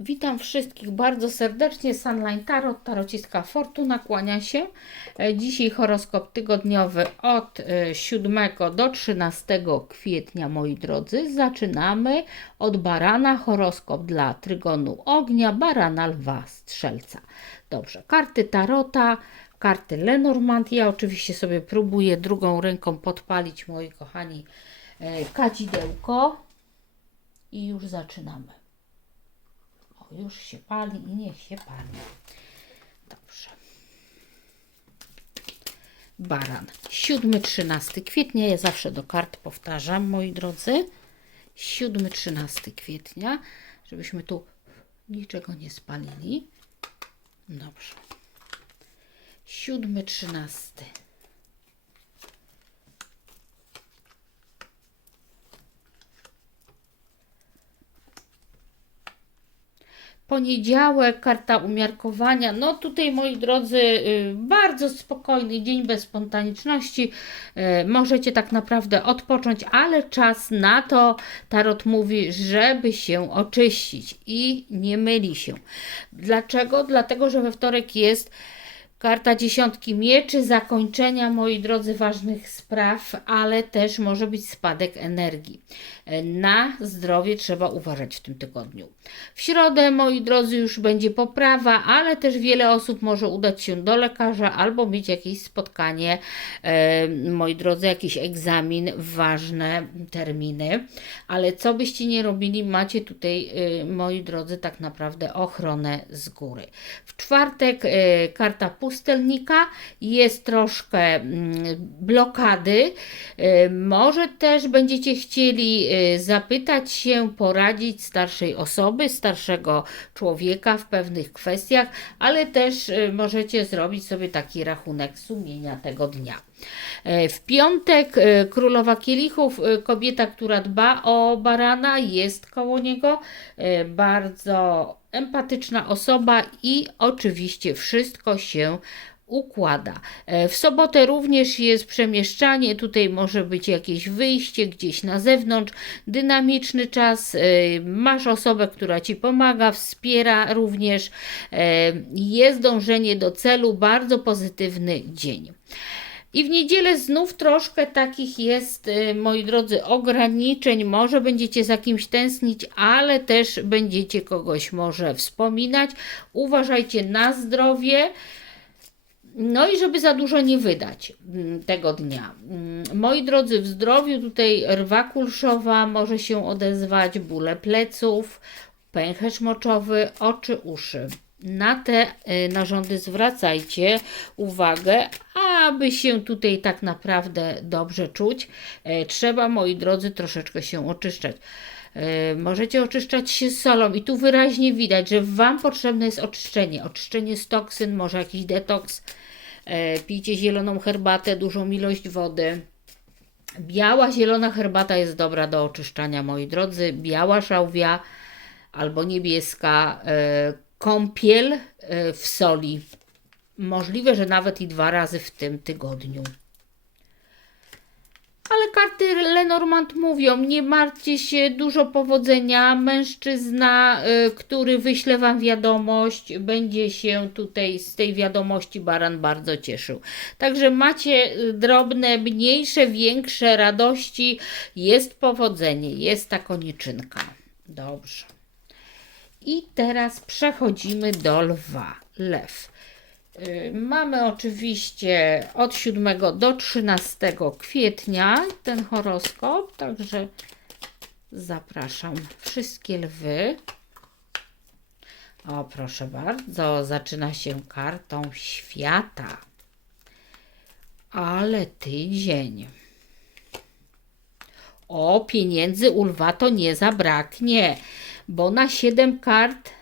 Witam wszystkich bardzo serdecznie. Sunline Tarot, tarociska Fortuna kłania się. E, Dzisiaj horoskop tygodniowy od e, 7 do 13 kwietnia, moi drodzy. Zaczynamy od barana, horoskop dla trygonu ognia, barana, lwa, strzelca. Dobrze, karty tarota, karty Lenormand. Ja oczywiście sobie próbuję drugą ręką podpalić, moi kochani, e, kadzidełko. I już zaczynamy. Już się pali i niech się pali. Dobrze. Baran. 7-13 kwietnia. Ja zawsze do kart powtarzam, moi drodzy. 7-13 kwietnia, żebyśmy tu niczego nie spalili. Dobrze. 7-13. Poniedziałek, karta umiarkowania. No tutaj, moi drodzy, y, bardzo spokojny dzień bez spontaniczności. Y, Możecie tak naprawdę odpocząć, ale czas na to, Tarot mówi, żeby się oczyścić i nie myli się. Dlaczego? Dlatego, że we wtorek jest Karta dziesiątki mieczy, zakończenia, moi drodzy, ważnych spraw, ale też może być spadek energii. Na zdrowie trzeba uważać w tym tygodniu. W środę, moi drodzy, już będzie poprawa, ale też wiele osób może udać się do lekarza albo mieć jakieś spotkanie, e, moi drodzy, jakiś egzamin, ważne terminy. Ale co byście nie robili, macie tutaj, e, moi drodzy, tak naprawdę ochronę z góry. W czwartek e, karta pustelnika, jest troszkę mm, blokady. E, Może też będziecie chcieli e, zapytać się, poradzić starszej osoby, starszego człowieka w pewnych kwestiach, ale też e, możecie zrobić sobie taki rachunek sumienia tego dnia. E, W piątek e, królowa kielichów, e, kobieta, która dba o barana, jest koło niego. Bardzo empatyczna osoba i oczywiście wszystko się układa. W sobotę również jest przemieszczanie, tutaj może być jakieś wyjście gdzieś na zewnątrz, dynamiczny czas, masz osobę, która ci pomaga, wspiera również, jest dążenie do celu, bardzo pozytywny dzień. I w niedzielę znów troszkę takich jest, y, moi drodzy, ograniczeń. Może będziecie za kimś tęsknić, ale też będziecie kogoś może wspominać. Uważajcie na zdrowie. No i żeby za dużo nie wydać mm, tego dnia. Mm, Moi drodzy, w zdrowiu tutaj rwa kulszowa może się odezwać, bóle pleców, pęcherz moczowy, oczy, uszy. Na te y, narządy zwracajcie uwagę, aby się tutaj tak naprawdę dobrze czuć. e, Trzeba, moi drodzy, troszeczkę się oczyszczać. E, Możecie oczyszczać się solą i tu wyraźnie widać, że Wam potrzebne jest oczyszczenie. Oczyszczenie z toksyn, może jakiś detoks. E, Pijcie zieloną herbatę, dużą ilość wody. Biała, zielona herbata jest dobra do oczyszczania, moi drodzy. Biała szałwia albo niebieska, kąpiel w soli. Możliwe, że nawet i dwa razy w tym tygodniu. Ale karty Lenormand mówią, nie martwcie się, dużo powodzenia. Mężczyzna, y, który wyśle Wam wiadomość, będzie się tutaj z tej wiadomości baran bardzo cieszył. Także macie drobne, mniejsze, większe radości. Jest powodzenie, jest ta koniczynka. Dobrze. I teraz przechodzimy do lwa. Lew. Y, Mamy oczywiście od 7 do 13 kwietnia ten horoskop, także zapraszam wszystkie lwy. O, proszę bardzo, zaczyna się kartą świata. Ale tydzień. O, pieniędzy u lwa to nie zabraknie, bo na 7 kart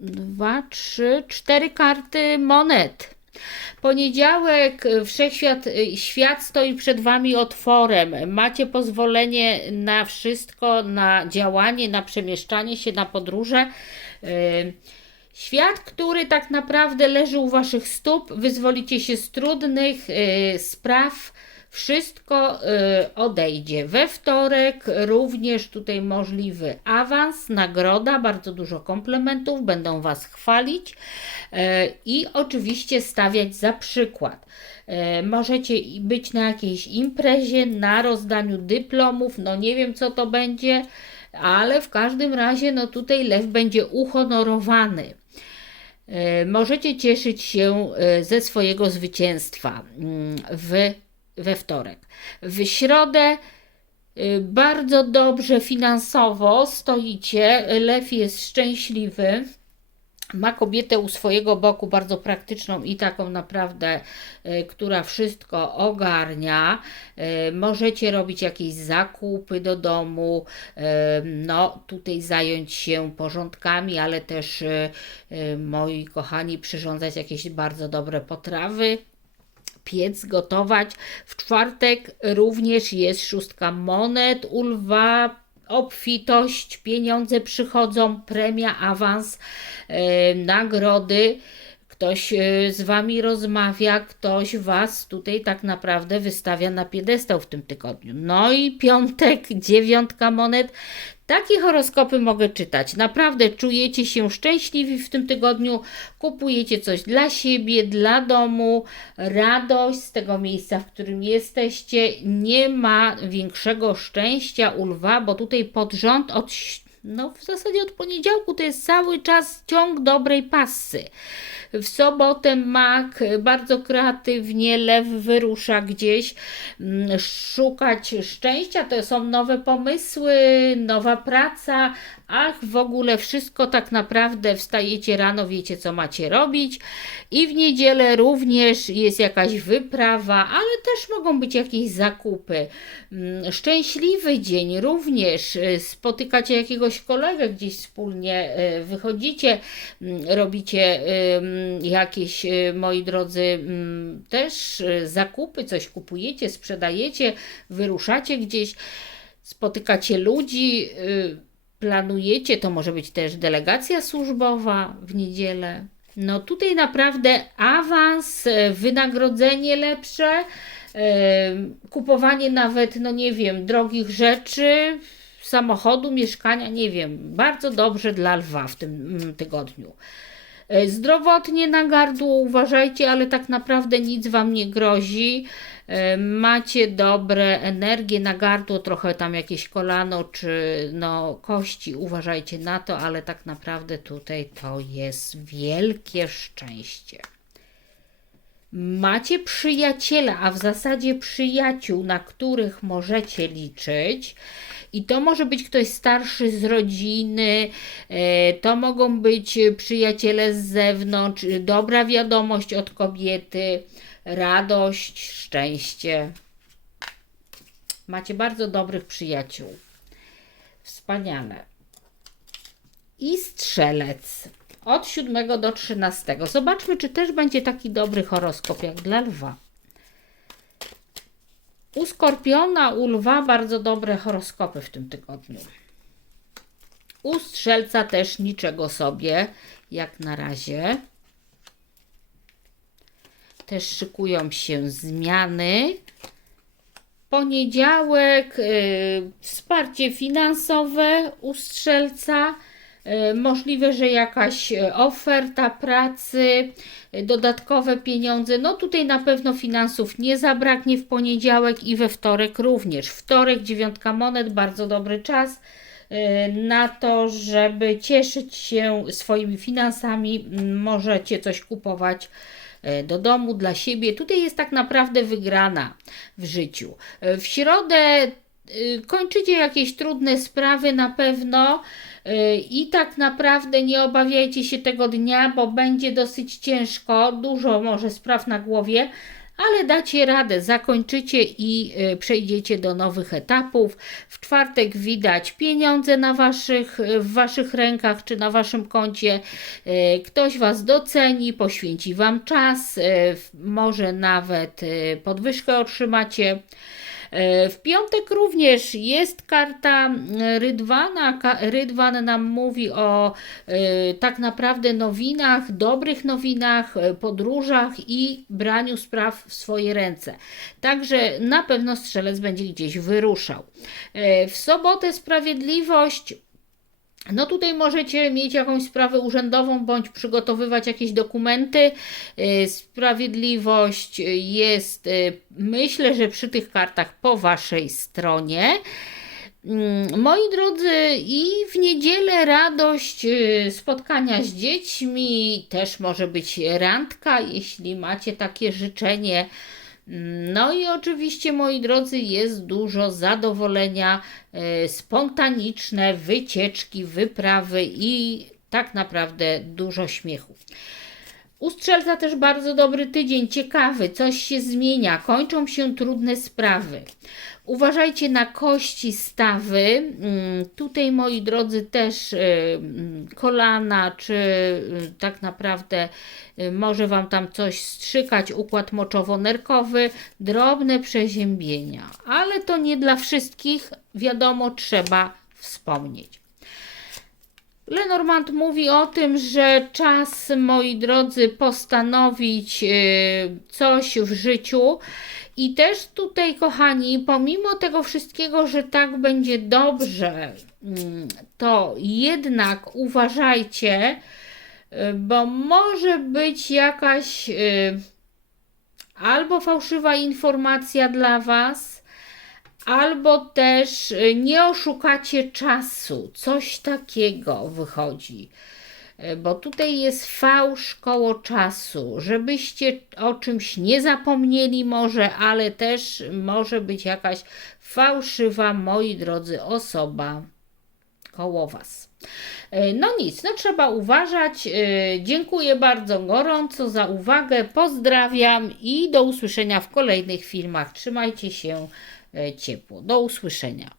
dwa, trzy, cztery karty monet. Poniedziałek, y, wszechświat, y, świat stoi przed Wami otworem. Macie pozwolenie na wszystko, na działanie, na przemieszczanie się, na podróże. Y, Świat, który tak naprawdę leży u Waszych stóp, wyzwolicie się z trudnych spraw, Wszystko y, odejdzie. We wtorek również tutaj możliwy awans, nagroda, bardzo dużo komplementów, będą Was chwalić y, i oczywiście stawiać za przykład. Y, Możecie być na jakiejś imprezie, na rozdaniu dyplomów, no nie wiem co to będzie, ale w każdym razie no tutaj lew będzie uhonorowany. Możecie cieszyć się ze swojego zwycięstwa mm, w, we wtorek. W środę e, bardzo dobrze finansowo stoicie. Lew jest szczęśliwy. Ma kobietę u swojego boku, bardzo praktyczną i taką naprawdę, e, która wszystko ogarnia. E, Możecie robić jakieś zakupy do domu, no tutaj zająć się porządkami, ale też moi kochani, przyrządzać jakieś bardzo dobre potrawy piec, gotować. W czwartek również jest szóstka monet u lwa, obfitość, pieniądze przychodzą, premia, awans, e, nagrody. Ktoś e, z Wami rozmawia, ktoś Was tutaj tak naprawdę wystawia na piedestał w tym tygodniu. No i piątek, dziewiątka monet. Takie horoskopy mogę czytać. Naprawdę czujecie się szczęśliwi w tym tygodniu, kupujecie coś dla siebie, dla domu, radość z tego miejsca, w którym jesteście. Nie ma większego szczęścia u lwa, bo tutaj pod rząd od no w zasadzie od poniedziałku to jest cały czas ciąg dobrej passy. W sobotę mak bardzo kreatywnie, lew wyrusza gdzieś mm, szukać szczęścia. To są nowe pomysły, nowa praca. Ach, w ogóle wszystko tak naprawdę wstajecie rano, wiecie co macie robić. I w niedzielę również jest jakaś wyprawa, ale też mogą być jakieś zakupy. Mm, Szczęśliwy dzień również. y, Spotykacie jakiegoś kolegę gdzieś wspólnie, y, wychodzicie, mm, robicie ym, jakieś, y, moi drodzy, mm, też y, zakupy, coś kupujecie, sprzedajecie, wyruszacie gdzieś, spotykacie ludzi, y, planujecie, to może być też delegacja służbowa w niedzielę. No tutaj naprawdę awans, wynagrodzenie lepsze, kupowanie nawet, no nie wiem, drogich rzeczy, samochodu, mieszkania, nie wiem, bardzo dobrze dla lwa w tym mm, tygodniu. E, Zdrowotnie na gardło uważajcie, ale tak naprawdę nic Wam nie grozi. E, Macie dobre energie na gardło, trochę tam jakieś kolano czy no, kości, uważajcie na to, ale tak naprawdę tutaj to jest wielkie szczęście. Macie przyjaciela, a w zasadzie przyjaciół, na których możecie liczyć. I to może być ktoś starszy z rodziny, e, to mogą być przyjaciele z zewnątrz, dobra wiadomość od kobiety, radość, szczęście. Macie bardzo dobrych przyjaciół. Wspaniale. I strzelec. Od 7 do 13. Zobaczmy, czy też będzie taki dobry horoskop jak dla lwa. U skorpiona, u lwa bardzo dobre horoskopy w tym tygodniu. U strzelca też niczego sobie, jak na razie. Też szykują się zmiany. Poniedziałek, y, wsparcie finansowe u strzelca. Y, Możliwe, że jakaś y, oferta pracy, y, dodatkowe pieniądze. No tutaj na pewno finansów nie zabraknie w poniedziałek i we wtorek również. Wtorek, dziewiątka monet, bardzo dobry czas na to, żeby cieszyć się swoimi finansami. Możecie coś kupować do domu, dla siebie. Tutaj jest tak naprawdę wygrana w życiu. W środę kończycie jakieś trudne sprawy na pewno y, i tak naprawdę nie obawiajcie się tego dnia, bo będzie dosyć ciężko, dużo może spraw na głowie, ale dacie radę, zakończycie i y, przejdziecie do nowych etapów. W czwartek widać pieniądze na waszych, w waszych rękach czy na waszym koncie. Y, Ktoś was doceni, poświęci wam czas, y, może nawet y, podwyżkę otrzymacie. W piątek również jest karta e, Rydwana. Rydwan nam mówi o e, tak naprawdę nowinach, dobrych nowinach, e, podróżach i braniu spraw w swoje ręce. Także na pewno strzelec będzie gdzieś wyruszał. W sobotę sprawiedliwość no tutaj możecie mieć jakąś sprawę urzędową bądź przygotowywać jakieś dokumenty. Y, Sprawiedliwość jest, y, myślę, że przy tych kartach po waszej stronie. Mm, Moi drodzy, i w niedzielę radość y, spotkania z dziećmi, też może być randka, jeśli macie takie życzenie. No i oczywiście, moi drodzy, jest dużo zadowolenia, e, spontaniczne wycieczki, wyprawy i tak naprawdę dużo śmiechu. U strzelca też bardzo dobry tydzień, ciekawy, coś się zmienia, kończą się trudne sprawy. Uważajcie na kości stawy. Mm, Tutaj, moi drodzy, też y, mm, kolana, czy y, tak naprawdę y, może Wam tam coś strzykać, układ moczowo-nerkowy, drobne przeziębienia. Ale to nie dla wszystkich, wiadomo, trzeba wspomnieć. Lenormand mówi o tym, że czas, moi drodzy, postanowić y, coś w życiu. I też tutaj, kochani, pomimo tego wszystkiego, że tak będzie dobrze, mm, to jednak uważajcie, y, bo może być jakaś y, albo fałszywa informacja dla Was, albo też y, nie oszukacie czasu. Coś takiego wychodzi. Y, Bo tutaj jest fałsz koło czasu, żebyście o czymś nie zapomnieli może, ale też może być jakaś fałszywa, moi drodzy, osoba koło Was. Y, No nic, no trzeba uważać. Dziękuję bardzo gorąco za uwagę. Pozdrawiam i do usłyszenia w kolejnych filmach. Trzymajcie się ciepło. Do usłyszenia.